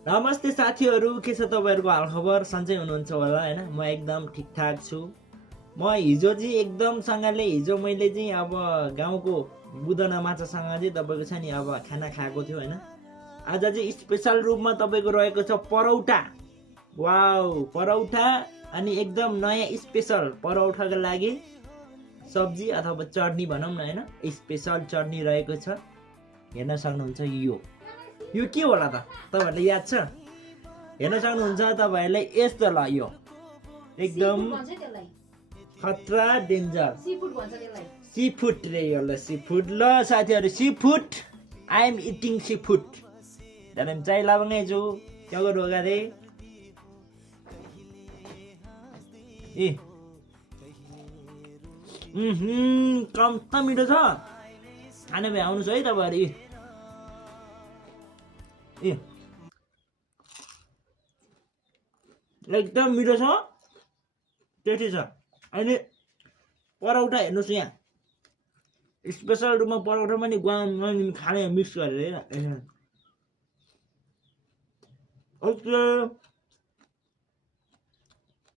नमस्ते साथीहरू, के छ तपाईँहरूको हालखबर? सन्चै हुनुहुन्छ होला होइन? म एकदम ठिकठाक छु। म हिजो चाहिँ एकदमसँगले हिजो मैले चाहिँ अब गाउँको बुदना माछासँग चाहिँ तपाईँको छ नि अब खाना खाएको थियो होइन। आज चाहिँ स्पेसल रूपमा तपाईँको रहेको छ परौटा। वाउ, परौटा अनि एकदम नयाँ स्पेसल परौटाको लागि सब्जी अथवा चटनी भनौँ न होइन, स्पेसल चटनी रहेको छ। हेर्न सक्नुहुन्छ यो के होला त? तपाईँहरूलाई याद छ? हेर्न सक्नुहुन्छ तपाईँहरूलाई यस्तो ल यो एकदम खतरा डेन्जर सी फुड रे होला सी फुड। ल साथीहरू seafood I am eating seafood dan cai lawang छु क्या गर्नु होगा रे ए कम त मिठो छ खाने भए आउनुहोस् है तपाईँहरू। ए एकदम मिठो छ, टेस्टी छ। अहिले परौटा हेर्नुहोस् यहाँ स्पेसल रूपमा परौटा पनि खाने मिक्स गरेर ओके